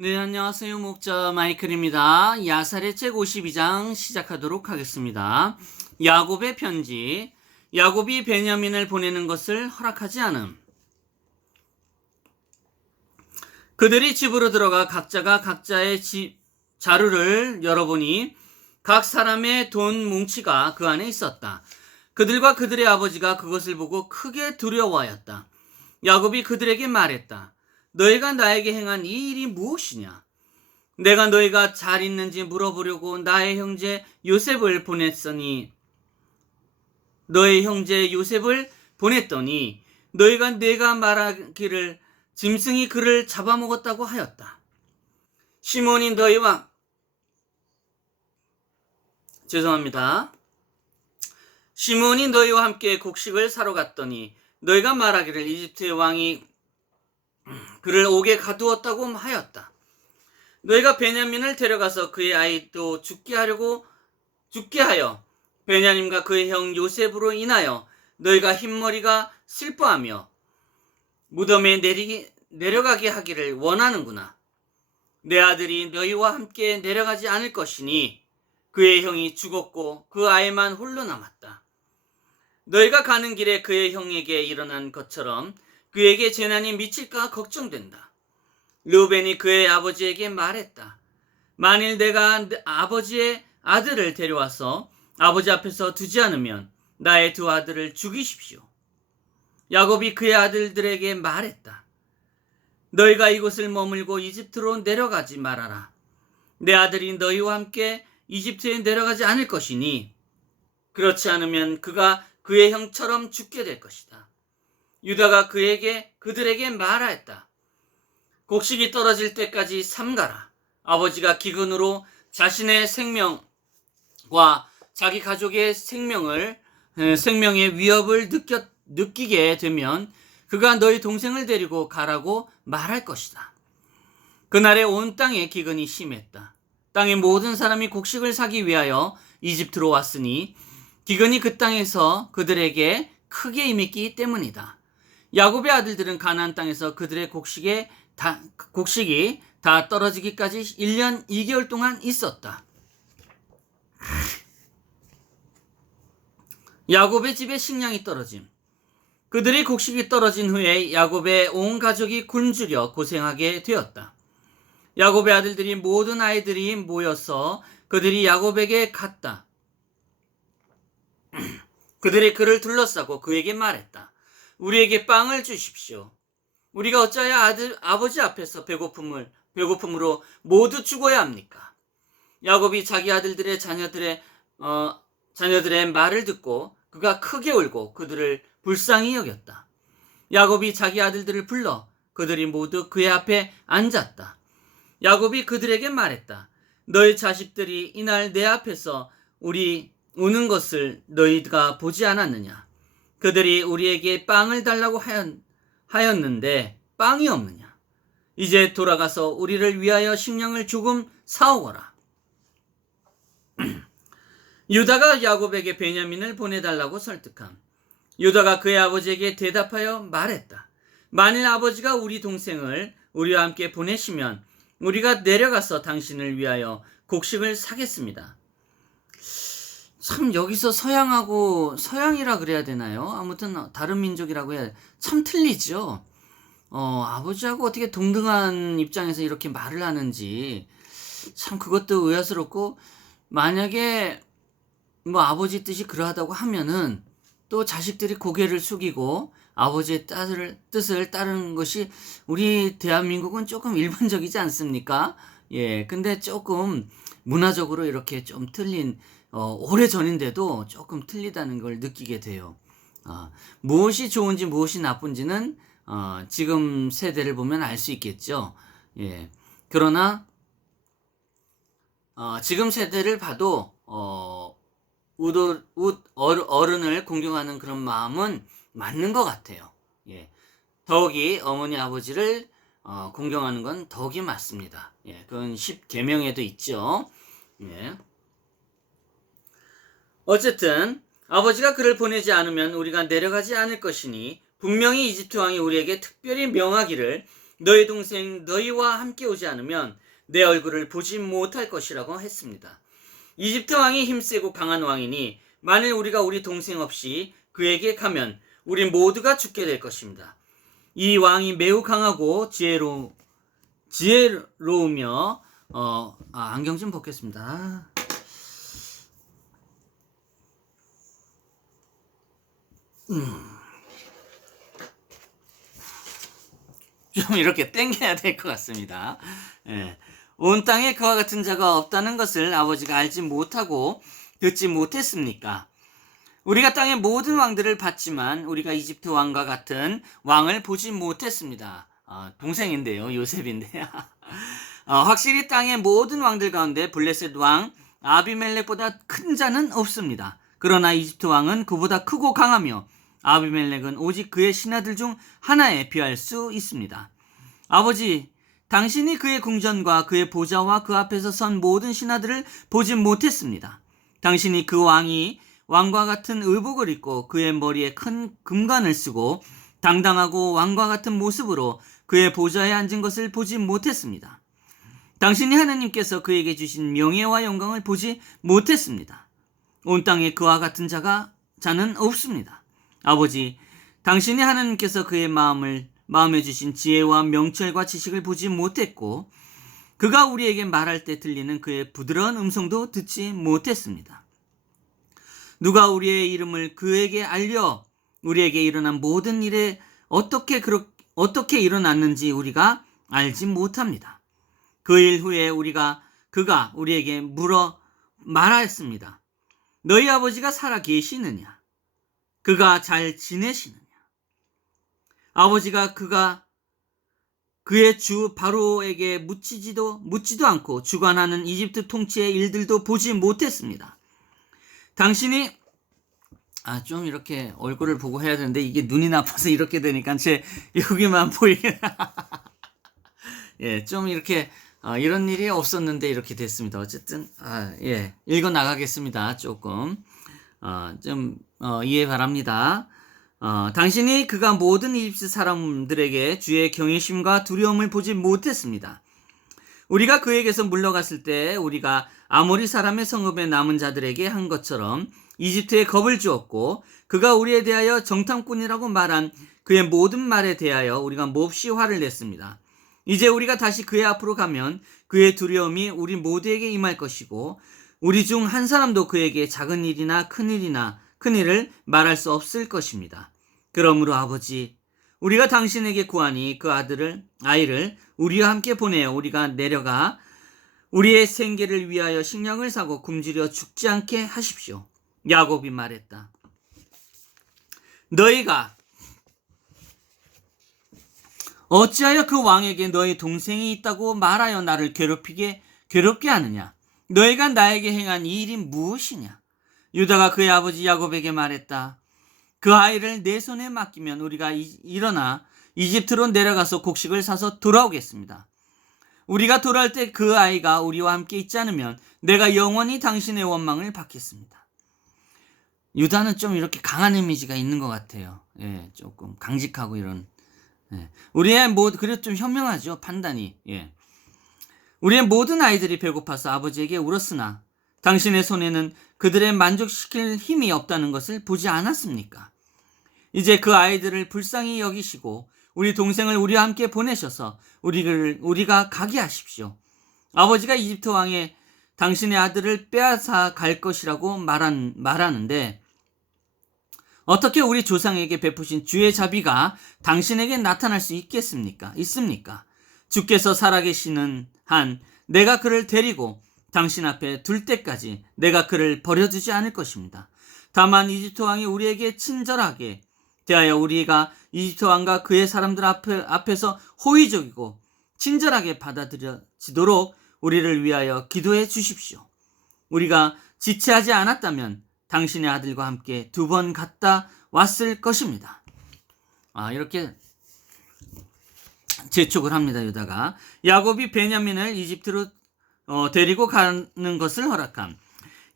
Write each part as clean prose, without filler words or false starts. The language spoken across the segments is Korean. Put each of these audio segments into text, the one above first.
네, 안녕하세요. 목자 마이클입니다. 야살의 책 52장 시작하도록 하겠습니다. 야곱의 편지. 야곱이 베냐민을 보내는 것을 허락하지 않음. 그들이 집으로 들어가 각자가 각자의 집 자루를 열어보니 각 사람의 돈 뭉치가 그 안에 있었다. 그들과 그들의 아버지가 그것을 보고 크게 두려워하였다. 야곱이 그들에게 말했다. 너희가 나에게 행한 이 일이 무엇이냐? 내가 너희가 잘 있는지 물어보려고 나의 형제 요셉을 보냈더니 너희가 내가 말하기를 짐승이 그를 잡아먹었다고 하였다. 시몬이 너희와 죄송합니다. 시몬이 너희와 함께 곡식을 사러 갔더니 너희가 말하기를 이집트의 왕이 그를 옥에 가두었다고 하였다. 너희가 베냐민을 데려가서 그의 아이도 죽게 하여 베냐민과 그의 형 요셉으로 인하여 너희가 흰머리가 슬퍼하며 무덤에 내려가게 하기를 원하는구나. 내 아들이 너희와 함께 내려가지 않을 것이니 그의 형이 죽었고 그 아이만 홀로 남았다. 너희가 가는 길에 그의 형에게 일어난 것처럼 그에게 재난이 미칠까 걱정된다. 르우벤이 그의 아버지에게 말했다. 만일 내가 아버지의 아들을 데려와서 아버지 앞에서 두지 않으면 나의 두 아들을 죽이십시오. 야곱이 그의 아들들에게 말했다. 너희가 이곳을 머물고 이집트로 내려가지 말아라. 내 아들이 너희와 함께 이집트에 내려가지 않을 것이니 그렇지 않으면 그가 그의 형처럼 죽게 될 것이다. 유다가 그들에게 말하였다. 곡식이 떨어질 때까지 삼가라. 아버지가 기근으로 자신의 생명과 자기 가족의 생명의 위협을 느끼게 되면 그가 너희 동생을 데리고 가라고 말할 것이다. 그날에 온 땅에 기근이 심했다. 땅의 모든 사람이 곡식을 사기 위하여 이집트로 왔으니 기근이 그 땅에서 그들에게 크게 임했기 때문이다. 야곱의 아들들은 가나안 땅에서 그들의 곡식이 다 떨어지기까지 1년 2개월 동안 있었다. 야곱의 집에 식량이 떨어짐. 그들의 곡식이 떨어진 후에 야곱의 온 가족이 굶주려 고생하게 되었다. 야곱의 아들들이 모든 아이들이 모여서 그들이 야곱에게 갔다. 그들이 그를 둘러싸고 그에게 말했다. 우리에게 빵을 주십시오. 우리가 어찌하여 아버지 앞에서 배고픔으로 모두 죽어야 합니까? 야곱이 자기 아들들의 자녀들의 말을 듣고 그가 크게 울고 그들을 불쌍히 여겼다. 야곱이 자기 아들들을 불러 그들이 모두 그의 앞에 앉았다. 야곱이 그들에게 말했다. 너희 자식들이 이날 내 앞에서 우리 우는 것을 너희가 보지 않았느냐? 그들이 우리에게 빵을 달라고 하였는데 빵이 없느냐? 이제 돌아가서 우리를 위하여 식량을 조금 사오거라. 유다가 야곱에게 베냐민을 보내달라고 설득함. 유다가 그의 아버지에게 대답하여 말했다. 만일 아버지가 우리 동생을 우리와 함께 보내시면 우리가 내려가서 당신을 위하여 곡식을 사겠습니다. 참 여기서 서양이라 그래야 되나요? 아무튼 다른 민족이라고 해야 참 틀리죠. 아버지하고 어떻게 동등한 입장에서 이렇게 말을 하는지 참 그것도 의아스럽고, 만약에 뭐 아버지 뜻이 그러하다고 하면은 또 자식들이 고개를 숙이고 아버지의 뜻을 따르는 것이 우리 대한민국은 조금 일반적이지 않습니까? 예, 근데 조금 문화적으로 이렇게 좀 틀린, 오래 전인데도 조금 틀리다는 걸 느끼게 돼요. 무엇이 좋은지 무엇이 나쁜지는 지금 세대를 보면 알 수 있겠죠. 예, 그러나 지금 세대를 봐도 어른을 공경하는 그런 마음은 맞는 것 같아요. 예, 더욱이 어머니 아버지를 공경하는 건 더욱이 맞습니다. 예, 그건 10계명에도 있죠. 예. 어쨌든 아버지가 그를 보내지 않으면 우리가 내려가지 않을 것이니 분명히 이집트 왕이 우리에게 특별히 명하기를 너희 동생 너희와 함께 오지 않으면 내 얼굴을 보지 못할 것이라고 했습니다. 이집트 왕이 힘세고 강한 왕이니 만일 우리가 우리 동생 없이 그에게 가면 우리 모두가 죽게 될 것입니다. 이 왕이 매우 강하고 지혜로우며 안경 좀 벗겠습니다. 좀 이렇게 땡겨야 될 것 같습니다. 예. 온 땅에 그와 같은 자가 없다는 것을 아버지가 알지 못하고 듣지 못했습니까? 우리가 땅의 모든 왕들을 봤지만 우리가 이집트 왕과 같은 왕을 보지 못했습니다. 동생인데요, 요셉인데요. 확실히 땅의 모든 왕들 가운데 블레셋 왕 아비멜렉보다 큰 자는 없습니다. 그러나 이집트 왕은 그보다 크고 강하며 아비멜렉은 오직 그의 신하들 중 하나에 비할 수 있습니다. 아버지, 당신이 그의 궁전과 그의 보좌와 그 앞에서 선 모든 신하들을 보지 못했습니다. 당신이 그 왕이 왕과 같은 의복을 입고 그의 머리에 큰 금관을 쓰고 당당하고 왕과 같은 모습으로 그의 보좌에 앉은 것을 보지 못했습니다. 당신이 하나님께서 그에게 주신 명예와 영광을 보지 못했습니다. 온 땅에 그와 같은 자는 없습니다. 아버지, 당신이 하나님께서 그의 마음에 주신 지혜와 명철과 지식을 보지 못했고 그가 우리에게 말할 때 들리는 그의 부드러운 음성도 듣지 못했습니다. 누가 우리의 이름을 그에게 알려 우리에게 일어난 모든 일에 어떻게 일어났는지 우리가 알지 못합니다. 그 일 후에 그가 우리에게 물어 말하였습니다. 너희 아버지가 살아 계시느냐? 그가 잘 지내시느냐? 아버지가 그의 주 바로에게 묻지도 않고 주관하는 이집트 통치의 일들도 보지 못했습니다. 당신이 좀 이렇게 얼굴을 보고 해야 되는데 이게 눈이 나빠서 이렇게 되니까 제 여기만 보이게 예, 좀 이렇게 이런 일이 없었는데 이렇게 됐습니다. 어쨌든 읽어 나가겠습니다. 조금 이해 바랍니다. 당신이 그가 모든 이집트 사람들에게 주의 경외심과 두려움을 보지 못했습니다. 우리가 그에게서 물러갔을 때 우리가 아모리 사람의 성읍에 남은 자들에게 한 것처럼 이집트에 겁을 주었고 그가 우리에 대하여 정탐꾼이라고 말한 그의 모든 말에 대하여 우리가 몹시 화를 냈습니다. 이제 우리가 다시 그의 앞으로 가면 그의 두려움이 우리 모두에게 임할 것이고 우리 중 한 사람도 그에게 작은 일이나 큰 일을 말할 수 없을 것입니다. 그러므로 아버지, 우리가 당신에게 구하니 그 아이를 우리와 함께 보내어 우리가 내려가 우리의 생계를 위하여 식량을 사고 굶주려 죽지 않게 하십시오. 야곱이 말했다. 너희가 어찌하여 그 왕에게 너희 동생이 있다고 말하여 나를 괴롭게 하느냐? 너희가 나에게 행한 이 일이 무엇이냐? 유다가 그의 아버지 야곱에게 말했다. 그 아이를 내 손에 맡기면 우리가 일어나 이집트로 내려가서 곡식을 사서 돌아오겠습니다. 우리가 돌아올 때 그 아이가 우리와 함께 있지 않으면 내가 영원히 당신의 원망을 받겠습니다. 유다는 좀 이렇게 강한 이미지가 있는 것 같아요. 예, 조금 강직하고 이런. 예. 그래도 좀 현명하죠, 판단이. 예. 우리의 모든 아이들이 배고파서 아버지에게 울었으나 당신의 손에는 그들의 만족시킬 힘이 없다는 것을 보지 않았습니까? 이제 그 아이들을 불쌍히 여기시고 우리 동생을 우리와 함께 보내셔서 우리가 가게 하십시오. 아버지가 이집트 왕에 당신의 아들을 빼앗아 갈 것이라고 말하는데 어떻게 우리 조상에게 베푸신 주의 자비가 당신에게 나타날 수 있습니까? 주께서 살아계시는 한 내가 그를 데리고 당신 앞에 둘 때까지 내가 그를 버려두지 않을 것입니다. 다만 이집트 왕이 우리에게 친절하게 대하여 우리가 이집트 왕과 그의 사람들 앞에서 호의적이고 친절하게 받아들여지도록 우리를 위하여 기도해 주십시오. 우리가 지체하지 않았다면 당신의 아들과 함께 2번 갔다 왔을 것입니다. 이렇게 재촉을 합니다. 유다가 야곱이 베냐민을 이집트로 데리고 가는 것을 허락함.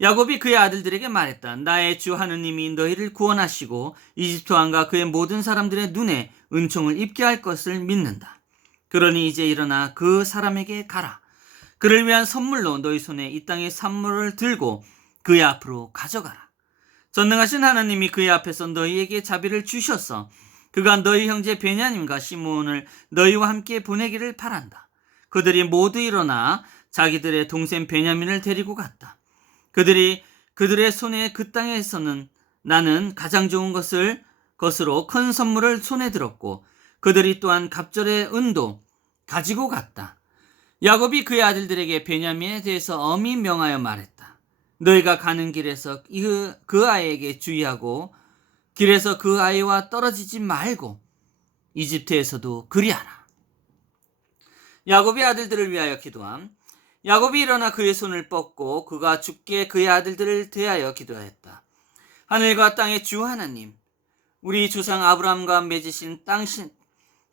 야곱이 그의 아들들에게 말했다. 나의 주 하느님이 너희를 구원하시고 이집트 왕과 그의 모든 사람들의 눈에 은총을 입게 할 것을 믿는다. 그러니 이제 일어나 그 사람에게 가라. 그를 위한 선물로 너희 손에 이 땅의 산물을 들고 그의 앞으로 가져가라. 전능하신 하나님이 그의 앞에서 너희에게 자비를 주셔서 그가 너희 형제 베냐민과 시므온을 너희와 함께 보내기를 바란다. 그들이 모두 일어나 자기들의 동생 베냐민을 데리고 갔다. 그들의 손에 그 땅에서는 나는 가장 좋은 것으로 큰 선물을 손에 들었고 그들이 또한 갑절의 은도 가지고 갔다. 야곱이 그의 아들들에게 베냐민에 대해서 엄히 명하여 말했다. 너희가 가는 길에서 그 아이에게 주의하고 길에서 그 아이와 떨어지지 말고 이집트에서도 그리하라. 야곱이 아들들을 위하여 기도함. 야곱이 일어나 그의 손을 뻗고 그가 주께 그의 아들들을 대하여 기도하였다. 하늘과 땅의 주 하나님, 우리 조상 아브라함과 맺으신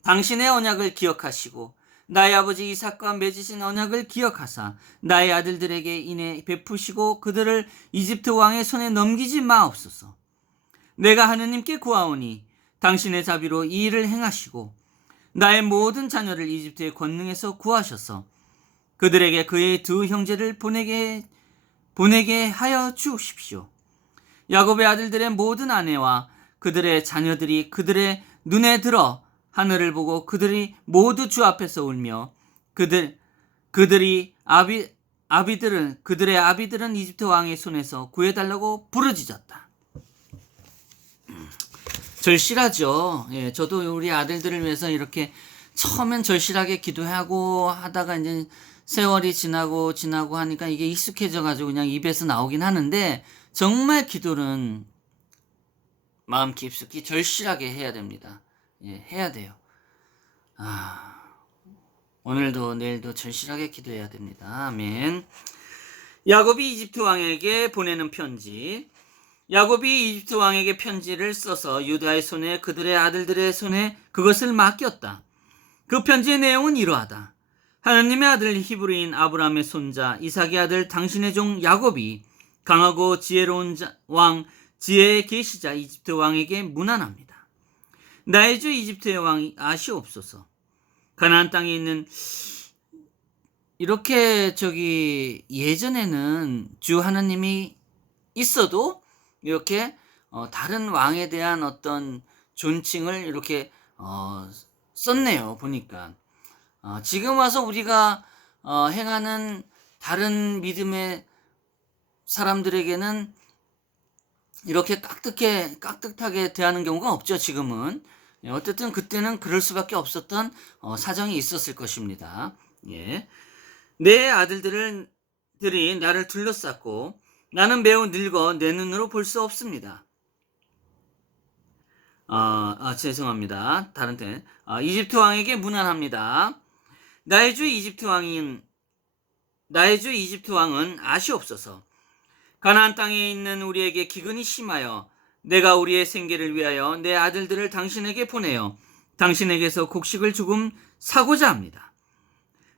당신의 언약을 기억하시고 나의 아버지 이삭과 맺으신 언약을 기억하사 나의 아들들에게 인해 베푸시고 그들을 이집트 왕의 손에 넘기지 마옵소서. 내가 하느님께 구하오니 당신의 자비로 이 일을 행하시고 나의 모든 자녀를 이집트의 권능에서 구하셔서 그들에게 그의 두 형제를 보내게 하여 주십시오. 야곱의 아들들의 모든 아내와 그들의 자녀들이 그들의 눈에 들어 하늘을 보고 그들이 모두 주 앞에서 울며 그들의 아비들은 이집트 왕의 손에서 구해달라고 부르짖었다. 절실하죠. 예, 저도 우리 아들들을 위해서 이렇게 처음엔 절실하게 기도하고 하다가 이제 세월이 지나고 하니까 이게 익숙해져가지고 그냥 입에서 나오긴 하는데 정말 기도는 마음 깊숙이 절실하게 해야 됩니다. 예, 해야 돼요. 오늘도 내일도 절실하게 기도해야 됩니다. 아멘. 야곱이 이집트 왕에게 보내는 편지. 야곱이 이집트 왕에게 편지를 써서 유다의 손에 그들의 아들들의 손에 그것을 맡겼다. 그 편지의 내용은 이러하다. 하나님의 아들 히브리인 아브라함의 손자 이삭의 아들 당신의 종 야곱이 강하고 지혜로운 왕 지혜의 계시자 이집트 왕에게 문안합니다. 나의 주 이집트의 왕이 아시옵소서. 가나안 땅에 있는 이렇게 예전에는 주 하나님이 있어도 이렇게 다른 왕에 대한 어떤 존칭을 이렇게 썼네요. 보니까 지금 와서 우리가 행하는 다른 믿음의 사람들에게는 이렇게 깍듯하게 대하는 경우가 없죠. 지금은. 어쨌든 그때는 그럴 수밖에 없었던 사정이 있었을 것입니다. 예. 내 아들들이 나를 둘러쌌고 나는 매우 늙어 내 눈으로 볼 수 없습니다. 죄송합니다. 다른 때. 이집트 왕에게 문안합니다. 나의 주 이집트 왕은 아시옵소서. 가나안 땅에 있는 우리에게 기근이 심하여 내가 우리의 생계를 위하여 내 아들들을 당신에게 보내어 당신에게서 곡식을 조금 사고자 합니다.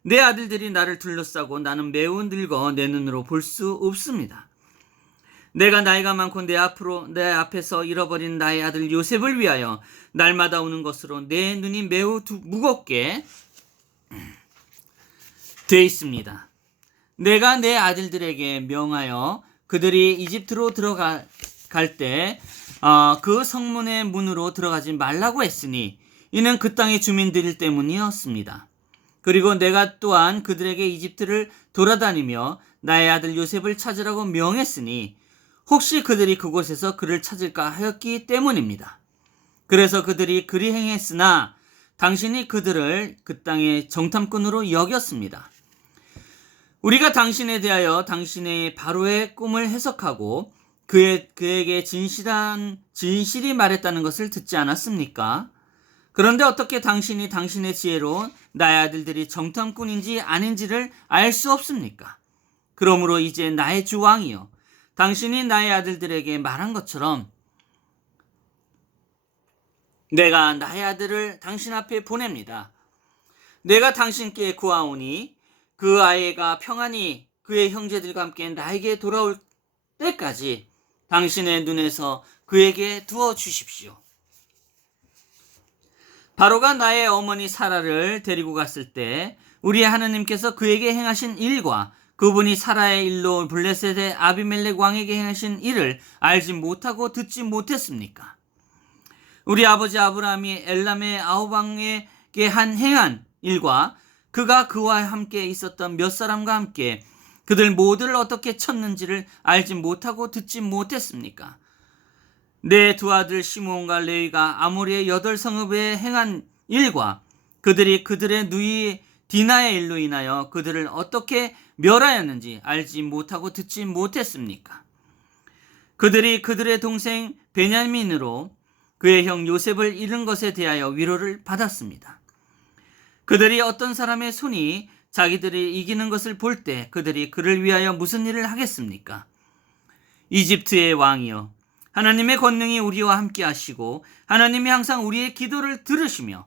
내 아들들이 나를 둘러싸고 나는 매우 늙어 내 눈으로 볼 수 없습니다. 내가 나이가 많고 내 앞에서 잃어버린 나의 아들 요셉을 위하여 날마다 우는 것으로 내 눈이 매우 무겁게 돼 있습니다. 내가 내 아들들에게 명하여 그들이 이집트로 들어갈 때 그 성문의 문으로 들어가지 말라고 했으니 이는 그 땅의 주민들 때문이었습니다. 그리고 내가 또한 그들에게 이집트를 돌아다니며 나의 아들 요셉을 찾으라고 명했으니 혹시 그들이 그곳에서 그를 찾을까 하였기 때문입니다. 그래서 그들이 그리 행했으나 당신이 그들을 그 땅의 정탐꾼으로 여겼습니다. 우리가 당신에 대하여 당신의 바로의 꿈을 해석하고 그에게 진실이 말했다는 것을 듣지 않았습니까? 그런데 어떻게 당신이 당신의 지혜로 나의 아들들이 정탐꾼인지 아닌지를 알 수 없습니까? 그러므로 이제 나의 주 왕이여, 당신이 나의 아들들에게 말한 것처럼 내가 나의 아들을 당신 앞에 보냅니다. 내가 당신께 구하오니 그 아이가 평안히 그의 형제들과 함께 나에게 돌아올 때까지 당신의 눈에서 그에게 두어 주십시오. 바로가 나의 어머니 사라를 데리고 갔을 때 우리의 하느님께서 그에게 행하신 일과 그분이 사라의 일로 블레셋의 아비멜렉 왕에게 행하신 일을 알지 못하고 듣지 못했습니까? 우리 아버지 아브라함이 엘람의 아홉 왕에게 행한 일과 그가 그와 함께 있었던 몇 사람과 함께 그들 모두를 어떻게 쳤는지를 알지 못하고 듣지 못했습니까? 내 두 아들 시므온과 레위가 아모리의 8성읍에 행한 일과 그들이 그들의 누이 디나의 일로 인하여 그들을 어떻게 멸하였는지 알지 못하고 듣지 못했습니까? 그들이 그들의 동생 베냐민으로 그의 형 요셉을 잃은 것에 대하여 위로를 받았습니다. 그들이 어떤 사람의 손이 자기들이 이기는 것을 볼 때 그들이 그를 위하여 무슨 일을 하겠습니까? 이집트의 왕이여, 하나님의 권능이 우리와 함께 하시고 하나님이 항상 우리의 기도를 들으시며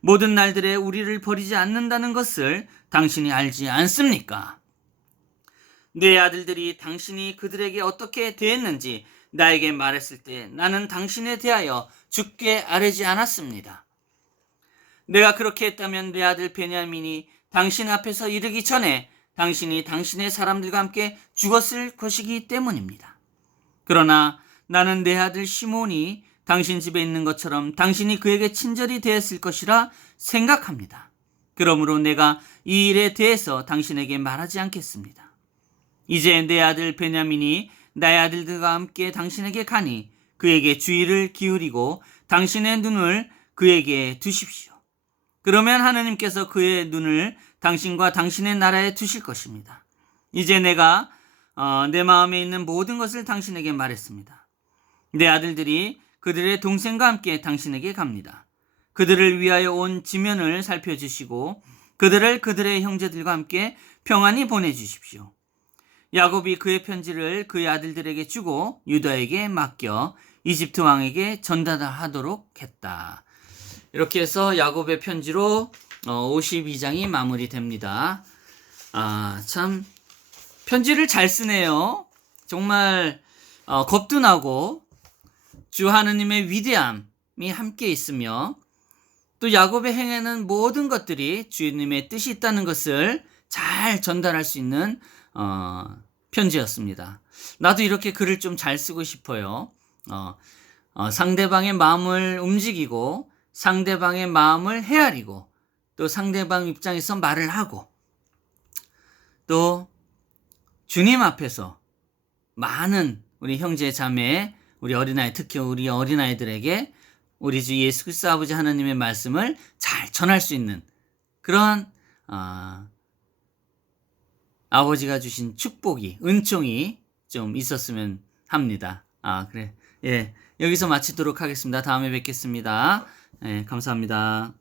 모든 날들에 우리를 버리지 않는다는 것을 당신이 알지 않습니까? 내 아들들이 당신이 그들에게 어떻게 대했는지 나에게 말했을 때 나는 당신에 대하여 주께 아뢰지 않았습니다. 내가 그렇게 했다면 내 아들 베냐민이 당신 앞에서 이르기 전에 당신이 당신의 사람들과 함께 죽었을 것이기 때문입니다. 그러나 나는 내 아들 시몬이 당신 집에 있는 것처럼 당신이 그에게 친절히 대했을 것이라 생각합니다. 그러므로 내가 이 일에 대해서 당신에게 말하지 않겠습니다. 이제 내 아들 베냐민이 나의 아들들과 함께 당신에게 가니 그에게 주의를 기울이고 당신의 눈을 그에게 두십시오. 그러면 하느님께서 그의 눈을 당신과 당신의 나라에 두실 것입니다. 이제 내가 내 마음에 있는 모든 것을 당신에게 말했습니다. 내 아들들이 그들의 동생과 함께 당신에게 갑니다. 그들을 위하여 온 지면을 살펴주시고 그들을 그들의 형제들과 함께 평안히 보내주십시오. 야곱이 그의 편지를 그의 아들들에게 주고 유다에게 맡겨 이집트 왕에게 전달하도록 했다. 이렇게 해서 야곱의 편지로 52장이 마무리됩니다. 참 편지를 잘 쓰네요. 정말 겁도 나고 주 하느님의 위대함이 함께 있으며 또 야곱의 행하는 모든 것들이 주님의 뜻이 있다는 것을 잘 전달할 수 있는 편지였습니다. 나도 이렇게 글을 좀 잘 쓰고 싶어요. 상대방의 마음을 움직이고 상대방의 마음을 헤아리고 또 상대방 입장에서 말을 하고 또 주님 앞에서 많은 우리 형제 자매 우리 어린아이 특히 우리 어린아이들에게 우리 주 예수 그리스도 아버지 하나님의 말씀을 잘 전할 수 있는 그런 아버지가 주신 축복이 은총이 좀 있었으면 합니다. 그래. 예. 여기서 마치도록 하겠습니다. 다음에 뵙겠습니다. 예, 감사합니다.